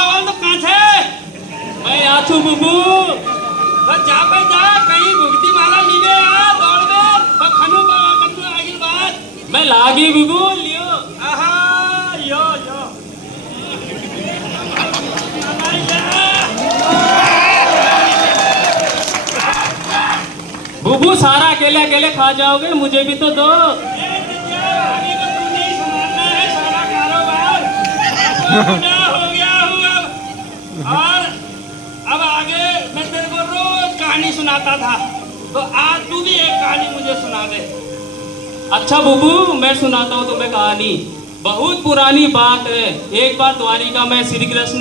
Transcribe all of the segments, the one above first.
माला वाला तो कहाँ थे? मैं यहाँ छू बुबू। बस जा पे जा, कहीं भुगती माला लीवे आ दौड़ में, बस खनु कनु आगे बात। मैं लागी बुबू लियो। आहा यो यो। बुबू सारा अकेले अकेले खा जाओगे, मुझे भी तो दो। हो गया हुआ। और अब आगे मैं तेरे को रोज कहानी सुनाता था, तो आज तू भी एक कहानी मुझे सुना दे। अच्छा बुबू, मैं सुनाता हूँ तुम्हें कहानी। बहुत पुरानी बात है। एक बार द्वारिका में श्री कृष्ण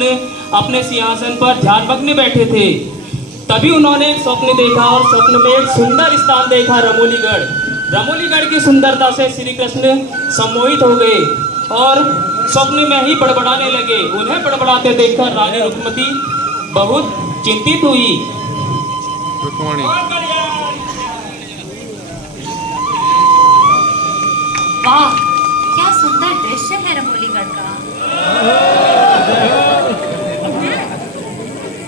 अपने सिंहासन पर ध्यान मग्न बैठे थे। तभी उन्होंने एक स्वप्न देखा और स्वप्न में एक सुंदर स्थान देखा, रमोलीगढ़। रमोलीगढ़ की सुंदरता से श्री कृष्ण सम्मोहित हो गए और स्वप्न में ही बड़बड़ाने लगे। उन्हें बड़बड़ाते देखकर रानी रुक्मती बहुत चिंतित हुई। वाह, क्या सुंदर दृश्य है रमोलीगढ़ का।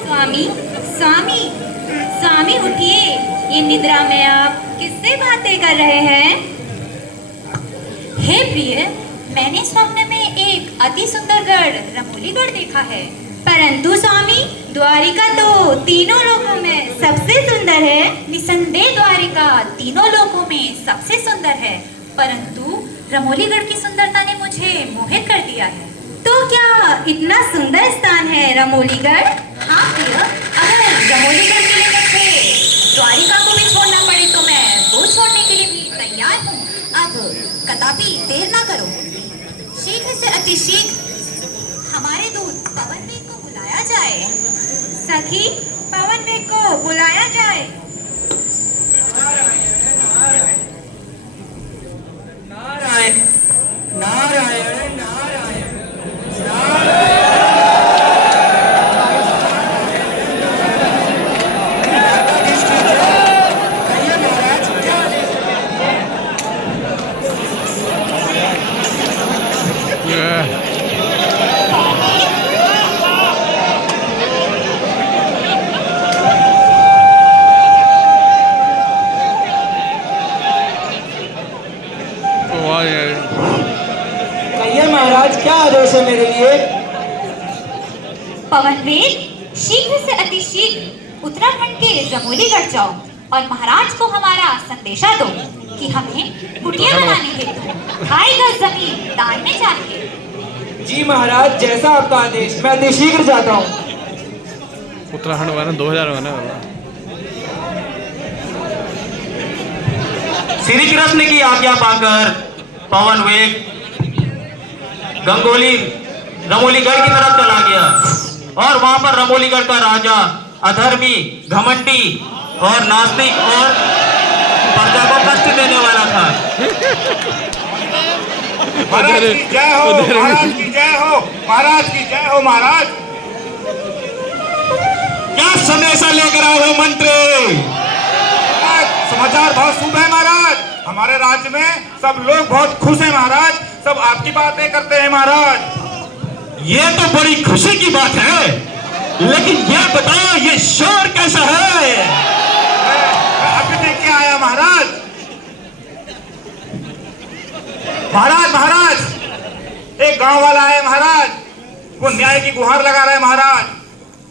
स्वामी स्वामी स्वामी उठिए, ये निद्रा में आप किससे बातें कर रहे हैं? हे प्रिय, मैंने स्वप्न में एक अति सुंदर गढ़ रमोलीगढ़ देखा है। परंतु स्वामी, द्वारिका तो तीनों लोकों में सबसे सुंदर है। निसंदेह द्वारिका तीनों लोकों में सबसे सुंदर है, परंतु रमोलीगढ़ की सुंदरता ने मुझे मोहित कर दिया है। तो क्या इतना सुंदर स्थान है रमोलीगढ़? हाँ प्रिय, अगर रमोलीगढ़ के लिए मुझे द्वारिका को भी छोड़ना पड़े तो मैं वो छोड़ने के लिए भी तैयार हूँ। अब कदापि देर ना करो, शीघ्र से अतिशीघ्र हमारे दूत पवन वेग को बुलाया जाए। सखी, पवन वेग को बुलाया जाए। नारायण नारायण नारायण नारायण। महाराज, क्या आदेश है मेरे लिए? पवन वेग, शीघ्र से अतिशीघ्र उत्तराखंड के रमोलीगढ़ जाओ और महाराज को हमारा संदेशा दो कि हमें कुटिया बनाने हेतु 2.5 गज जमीन दान में चाहिए। जी महाराज, जैसा आपका आदेश, मैं अतिशीघ्र जाता हूँ। उत्तराखंड वाला 2000 वाला श्री कृष्ण की आज्ञा पाकर पवन वेग गंगोली रमोलीगढ़ की तरफ चला गया और वहां पर रमोलीगढ़ का राजा अधर्मी, घमंडी और नास्तिक और प्रजा को कष्ट देने वाला था। महाराज की जय हो, महाराज की जय हो, महाराज की जय हो। महाराज, क्या संदेशा लेकर आए हो मंत्री? समाचार बहुत शुभ है महाराज। हमारे राज्य में सब लोग बहुत खुश हैं महाराज, सब आपकी बातें करते हैं महाराज। ये तो बड़ी खुशी की बात है, लेकिन यह बताओ ये शोर कैसा है? मैं अभी देख के आया महाराज। महाराज महाराज, एक गांव वाला है महाराज, वो न्याय की गुहार लगा रहा है महाराज।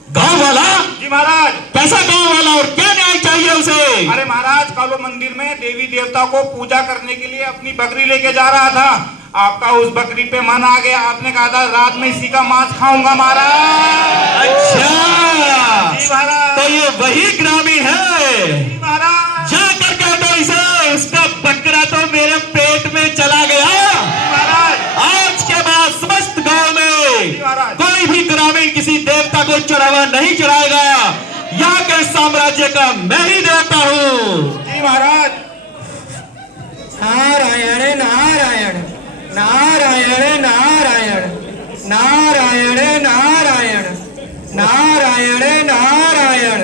गांव वाला? जी महाराज। कैसा गांव वाला और क्या न्याय चाहिए उसे? अरे महाराज, कल वो मंदिर में देवी देवता को पूजा करने के लिए अपनी बकरी लेके जा रहा था। आपका उस बकरी पे मन आ गया, आपने कहा था रात में इसी का मांस खाऊंगा महाराज। अच्छा जी महाराज। तो ये वही ग्रामीण है? जी महाराज। जाकर कह दो इसे, उसका बकरा तो मेरे पेट में चला गया। महाराज, आज के बाद समस्त गांव में कोई भी ग्रामीण किसी देवता को चढ़ावा नहीं चढ़ाएगा। यहाँ के साम्राज्य का मैं ही देवता हूँ। जी महाराज। नारायण नारायण नारायण नारायण नारायण नारायण नारायण नारायण।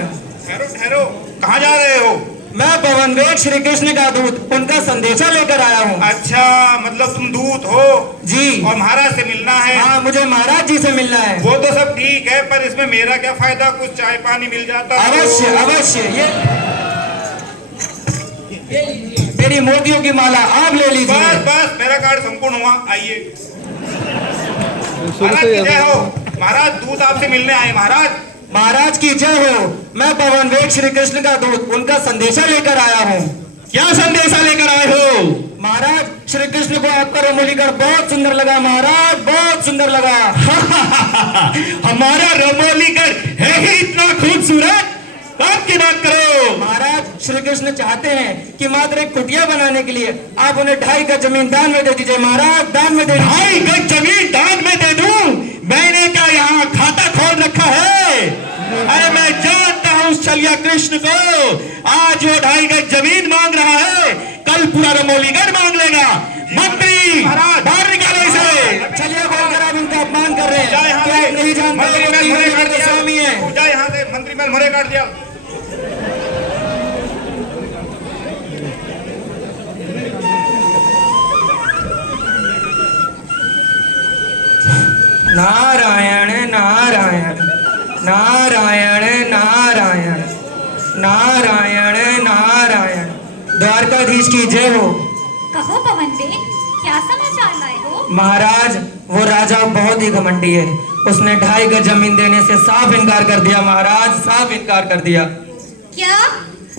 ठहरो ठहरो, कहाँ जा रहे हो? मैं पवन वेग श्री कृष्ण का दूत, उनका संदेशा लेकर आया हूँ। अच्छा, मतलब तुम दूत हो? जी। और महाराज से मिलना मिलना है। हाँ, मुझे महाराज जी से मिलना है। वो तो सब ठीक है, पर इसमें मेरा क्या फायदा? कुछ चाय पानी मिल जाता तो। अवश्य अवश्य, ये मेरी मोतियों की माला आप ले लीजिए। बस बस, मेरा कार्ड संपूर्ण हुआ। आइए शुरू महाराज से की जय हो। महाराज दूत आपसे मिलने आए। महाराज महाराज की जय हो। मैं पवन वेग श्री कृष्ण का दूत, उनका संदेशा लेकर आया हूँ। क्या संदेशा लेकर आए हो? महाराज, श्री कृष्ण को आपका रमोलीगढ़ बहुत सुंदर लगा महाराज, बहुत सुंदर लगा। हमारा रमोलीगढ़ है ही इतना खूबसूरत? बात की बात करो। महाराज, श्री कृष्ण चाहते हैं कि मात्र एक कुटिया बनाने के लिए आप उन्हें 2.5 गज जमीन दान में दे दीजिए महाराज, दान में दे। 2.5 गज जमीन दान में दे दूं? मैंने क्या यहाँ खाता खोल रखा है? अरे मैं जानता हूँ उस छलिया कृष्ण को। आज वो 2.5 गज जमीन मांग रहा है, कल पूरा रमोलीगढ़ मांग लेगा। मंत्री बाहर निकालो इसे। चलिए बोलकर आप उनका अपमान कर रहे जा हैं। यहाँ क्या से। आप नहीं जानते मंत्री वो महल तीनों मुहरे लोगों काट के दिया। स्वामी हैं? जा यहाँ से, मंत्री महल मुहरे काट दिया। नारायण नारायण नारायण नारायण नारायण नारायण। द्वारकाधीश की जय हो। कहो पवन वेग, क्या समाचार लाए हो? महाराज, वो राजा बहुत ही घमंडी है। उसने 2.5 गज जमीन देने से साफ इनकार कर दिया महाराज, साफ इनकार कर दिया। क्या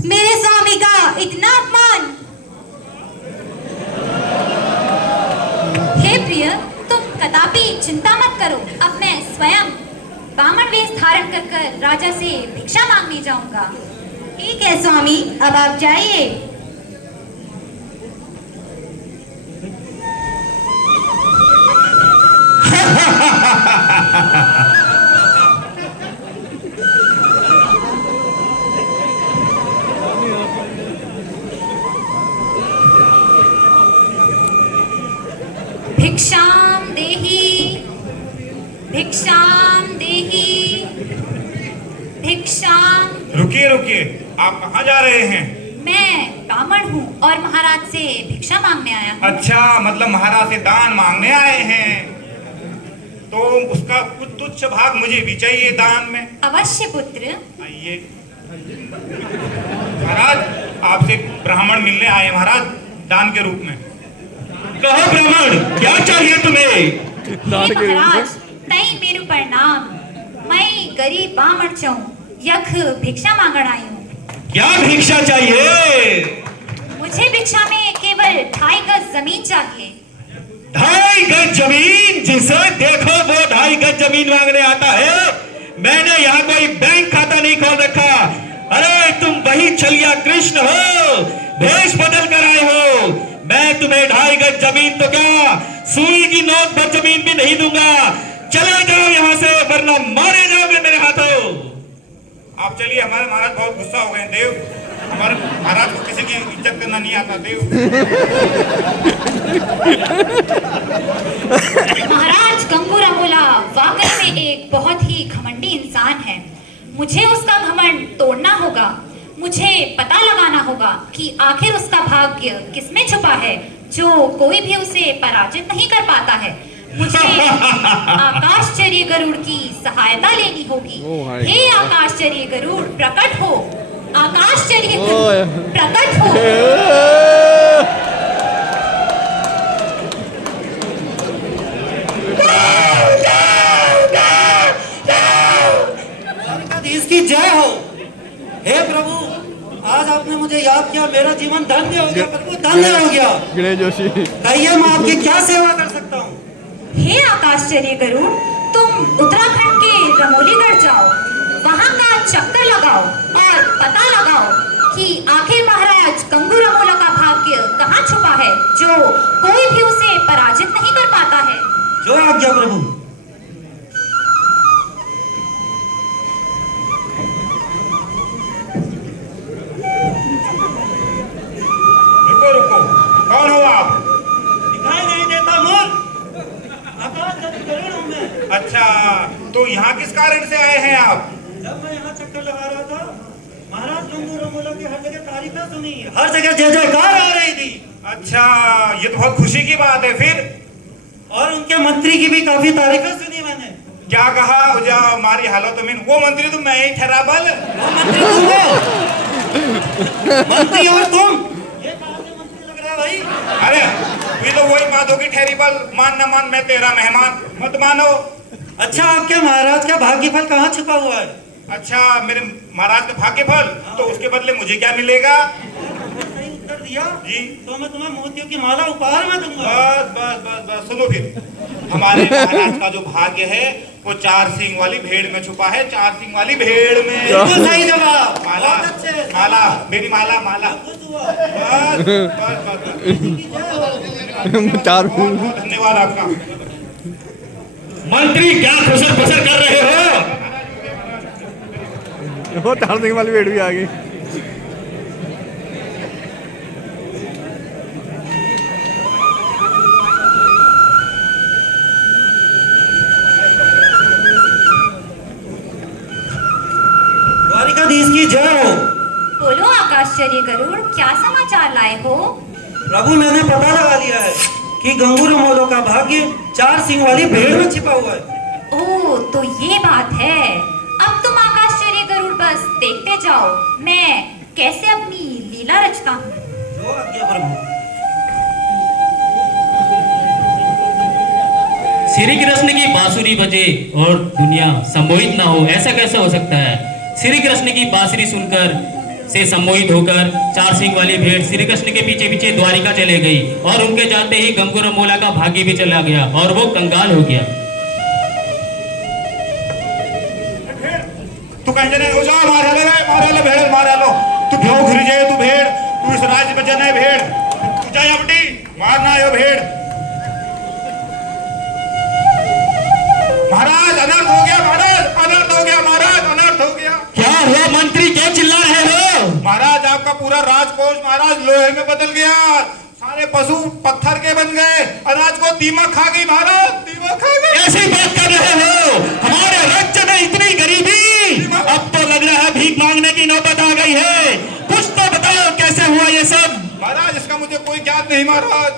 मेरे स्वामी का इतना अपमान? हे प्रिय, तुम कदापि चिंता मत करो। अब मैं स्वयं बामन वेश धारण कर राजा से भिक्षा मांगने जाऊंगा। ठीक है स्वामी, अब आप जाइए। भिक्षाम देहि, भिक्षाम देहि, भिक्षाम। रुकिए रुकिए, आप कहाँ जा रहे हैं? मैं ब्राह्मण हूँ और महाराज से भिक्षा मांगने आया हूँ। अच्छा, मतलब महाराज से दान मांगने आए हैं, तो उसका कुछ तुच्छ भाग मुझे भी चाहिए दान में। अवश्य पुत्र। आइए महाराज, आपसे ब्राह्मण मिलने आए महाराज, दान के रूप में। कहो ब्राह्मण, क्या चाहिए तुम्हें? हे महाराज, तई मेरु प्रणाम। मैं गरीब बामण छूं, यख भिक्षा मांगण आई हूँ। क्या भिक्षा चाहिए? मुझे भिक्षा में केवल 2.5 गज जमीन चाहिए। 2.5 गज जमीन? जिसे देखो वो 2.5 गज जमीन मांगने आता है। मैंने यहाँ कोई बैंक खाता नहीं खोल रखा। अरे तुम वही छलिया कृष्ण हो, भेष बदल कर आए हो। मैं तुम्हें 2.5 गज जमीन तो क्या, सुई की नोक पर जमीन भी नहीं दूंगा। चले जाओ यहाँ से, वरना मारे जाओगे मेरे हाथों। आप चलिए, हमारे महाराज बहुत गुस्सा हो गए हैं। देव, हमारे महाराज को किसी की इज्जत करना नहीं आता। देव महाराज गंगूरा बोला वाकई में एक बहुत ही घमंडी इंसान है। मुझे उसका घमंड तोड़ना होगा। मुझे पता लगाना होगा कि आखिर उसका भाग्य किसमें छुपा है, जो कोई भी उसे पराजित नहीं कर पाता है। मुझे आकाशचर्य गरुड़ की सहायता लेनी होगी। हे आकाशचर्य गरुड़, प्रकट हो। आकाशचर्य गरुड़, प्रकट हो। इसकी जय हो। हे प्रभु, आज आपने मुझे याद किया, मेरा जीवन धन्य हो गया प्रभु, धन्य हो गया। गणेश जोशी, कहिए मैं आपकी क्या सेवा कर सकता हूँ? हे आकाशचर्य गरुड़, तुम उत्तराखंड के रमोलीगढ़ जाओ, वहाँ का चक्कर लगाओ और पता लगाओ कि आखिर महाराज कंगू रमोला का भाग्य कहाँ छुपा है, जो कोई भी उसे पराजित नहीं कर पाता है। जो आज्ञा प्रभु। रुको रुको, कौन हो आप? दिखाई नहीं देता मूर्ख, आकाशचर्य गरुड़ हूँ मैं। अच्छा, तो यहाँ किस कारण से आए हैं आप? जब मैं यहाँ चक्कर लगा रहा था, महाराज गंगू रमोला की हर जगह तारीफें सुनी, हर जगह जय जयकार आ रही थी। अच्छा, ये तो बहुत खुशी की बात है। फिर और उनके मंत्री की भी काफी तारीफें सुनी मैंने। क्या कहा जो हमारी हालत में? वो मंत्री तो मैं ही ठहरा बल। वो मंत्री तुम हो? मंत्री और तुम ये कहाँ से मंत्री लग रहा है भाई? अरे ये तो वही बात होगी ठहरी बल, मान न मान मैं तेरा मेहमान, मत मानो। अच्छा, आपके महाराज का भाग्यफल कहाँ छुपा हुआ है? अच्छा, मेरे महाराज का भाग्यफल, तो उसके बदले मुझे क्या मिलेगा? सही उत्तर दिया जी। तो मैं तुम्हें मोतियों की माला उपहार में दूंगा। बस बस बस बस सुनो फिर, हमारे महाराज का जो भाग्य है वो 4 सींग वाली भेड़ में छुपा है, 4 सींग वाली भेड़ में। बिल्कुल सही जवाब, माला, बहुत अच्छे। माला, मेरी माला, माला। खुश हुआ। बस बस बस की जय हो। चार बहुत बहुत धन्यवाद आपका। मंत्री क्या खुसर फुसर कर रहे हो? वो 4 सिंह वाली भेड़ भी आ गई। द्वारिकाधीश की जय हो। बोलो आकाशचर्य गरुड़, क्या समाचार लाए हो? प्रभु, मैंने पता लगा लिया है कि गंगूर मोलो का भाग्य 4 सिंह वाली भेड़ में छिपा हुआ है। ओह, तो ये बात है। अब तुम आकाशचर्य गरुड़ बस देखते जाओ मैं कैसे अपनी लीला रचता हूँ। जो आज्ञा प्रभु। श्री कृष्ण की बांसुरी बजे और दुनिया सम्मोहित ना हो, ऐसा कैसे हो सकता है? श्री कृष्ण की बांसुरी सुनकर से सम्मोहित होकर 4 सिंह वाली भेड़ श्री कृष्ण के पीछे पीछे द्वारिका चले गई और उनके जाते ही गंगूर मोला का भाग्य भी चला गया और वो कंगाल हो गया। तू कहीं जने हो जा, मारा लो भेड़, मारा लो। तू क्यों घिर जाए? तू भेड़, तू इस राज्य में जने भेड़, तू जा यहाँ बेटी, मारना आयो भेड़। महाराज अनर्थ हो गया, महाराज अनर्थ हो गया, महाराज अनर्थ हो गया। क्या हुआ मंत्री, क्यों चिल्ला रहे हो? महाराज आपका पूरा राजकोष महाराज लोहे में बदल गया, सारे पशु पत्थर के बन गए, अनाज को दीमक खा गई महाराज, दीमक खा गई। ऐसी बात कर रहे हो? हमारे राज्य में इतनी गरीबी, अब तो लग रहा है भीख मांगने की नौबत आ गई है। कुछ तो बताओ कैसे हुआ ये सब? महाराज इसका मुझे कोई ज्ञात नहीं महाराज।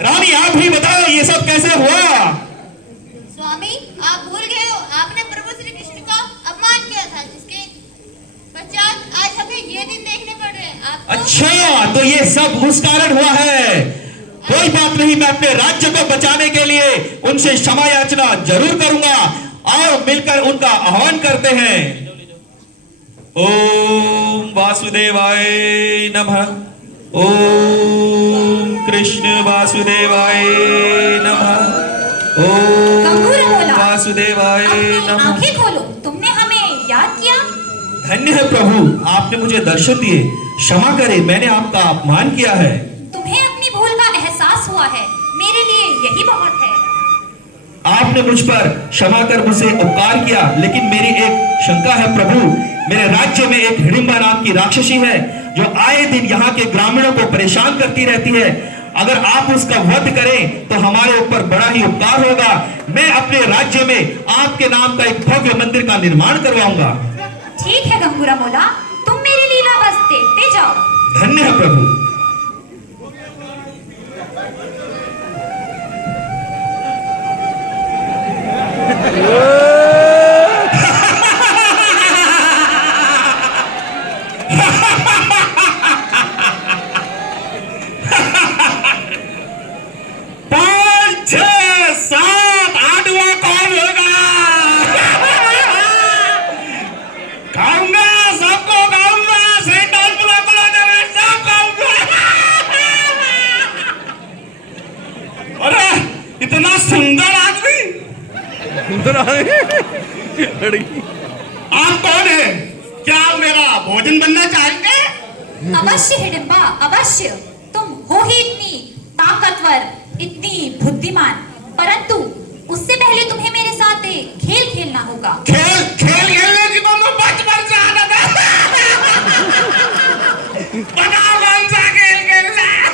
रानी आप ही बताओ ये सब कैसे हुआ? स्वामी, आप भूल गए हो, आपने प्रभु श्री कृष्ण का अपमान किया था, जिसके पश्चात आज हमें ये दिन देखने पड़ रहे हैं। आपको अच्छा, तो ये सब उस कारण हुआ है। कोई बात नहीं, मैं अपने राज्य को बचाने के लिए उनसे क्षमा याचना जरूर करूंगा। आओ मिलकर उनका आह्वान करते हैं। ओम वासुदेवाय नमः। ओम कृष्ण वासुदेवाय नमः। गंगूर मोला, वासुदेवाय अपनी नमः। आंखें खोलो, तुमने हमें याद किया। धन्य है प्रभु, आपने मुझे दर्शन दिए। क्षमा करें, मैंने आपका अपमान किया है। तुम्हें अपनी भूल का एहसास हुआ है, मेरे लिए यही बहुत है। आपने मुझ पर क्षमा कर मुझसे उपकार किया, लेकिन मेरी एक शंका है प्रभु। मेरे राज्य में एक हिडिंबा नाम की राक्षसी है जो आए दिन यहाँ के ग्रामीणों को परेशान करती रहती है। अगर आप उसका वध करें तो हमारे ऊपर बड़ा ही उपकार होगा। मैं अपने राज्य में आपके नाम का एक भव्य मंदिर का निर्माण करवाऊंगा। ठीक है गंगूरा मोला, तुम मेरी लीला बस देखते जाओ। धन्य है प्रभु। इतना सुंदर आदमी, लड़की। आप कौन है? क्या आप मेरा भोजन बनना चाहेंगे? अवश्य हिडिंबा, अवश्य। तुम हो ही इतनी ताकतवर, इतनी बुद्धिमान, परंतु उससे पहले तुम्हें मेरे साथ एक खेल खेलना होगा। खेल खेलने की तो मैं बचपन से आदत है। बताओ कौन सा खेल खेलना है?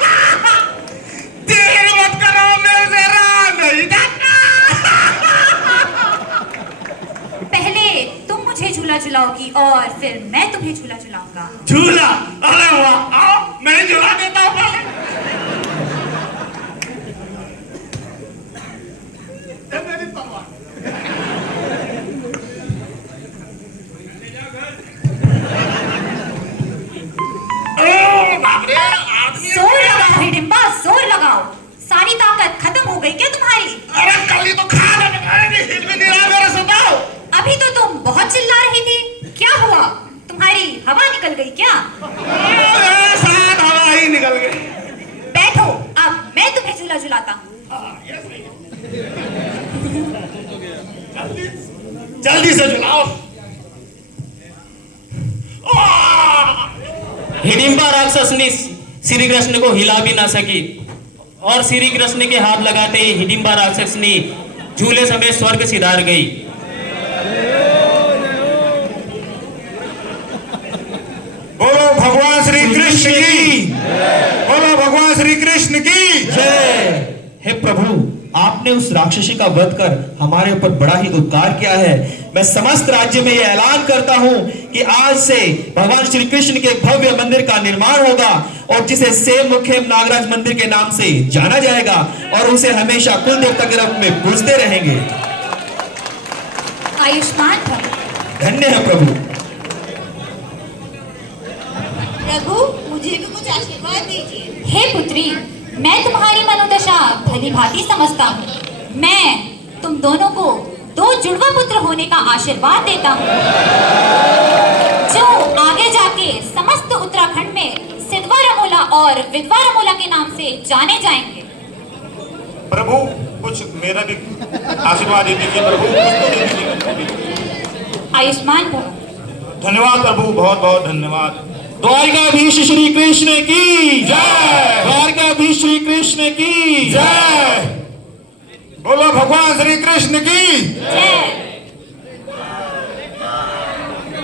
देर मत करो, मेरे से रात नहीं जाता। पहले तुम मुझे झूला झुलाओगी और फिर मैं तुम्हें झूला झुलाऊंगा। झूला? अरे वाह, आओ मैं झूला देता हूँ। जोर लगाओ हिडिंबा, जोर लगाओ। सारी ताकत खत्म हो गई क्या तुम्हारी? अरे कल ही तो खा लेने पाएगी, हिल भी नहीं रहा मेरा सुनाओ। अभी तो तुम बहुत चिल्ला रही थी, क्या हुआ? तुम्हारी हवा निकल गई क्या? साथ हवा ही निकल गई। बैठो, अब मैं तुम्हें झूला झुलाता हूँ। जल्दी से झुलाओ। हिडिंबा राक्षसनी श्री कृष्ण को हिला भी ना सकी और श्री कृष्ण के हाथ लगाते ही हिडिंबा राक्षसनी झूले समेत स्वर्ग सिधार गई। बोलो भगवान श्री कृष्ण की, बोलो भगवान श्री कृष्ण की जय। हे प्रभु, आपने उस राक्षसी का वध कर हमारे ऊपर बड़ा ही उपकार किया है। मैं समस्त राज्य में यह ऐलान करता हूं कि आज से भगवान श्री कृष्ण के भव्य मंदिर का निर्माण होगा और जिसे सेम मुखेम नागराज मंदिर के नाम से जाना जाएगा और उसे हमेशा कुल देवता के रूप में पूजते रहेंगे। आयुष्मान भव। धन्य है प्रभु। प्रभु मुझे भी कुछ आशीर्वाद दीजिए। हे पुत्री, मैं तुम्हारी मनोदशा भली भांति समझता हूँ। मैं तुम दोनों को 2 जुड़वा पुत्र होने का आशीर्वाद देता हूँ, जो आगे जाके समस्त उत्तराखंड में सिद्धवा रमोला और विधवा रमोला के नाम से जाने जाएंगे। प्रभु कुछ मेरा भी आशीर्वाद दे दीजिए प्रभु, कुछ तो दे दीजिए। आयुष्मान भव। धन्यवाद प्रभु, बहुत बहुत धन्यवाद। द्वारिकाधीश श्री कृष्ण की जय। द्वारिकाधीश श्री कृष्ण की जय। बोलो भगवान श्री कृष्ण की। जय।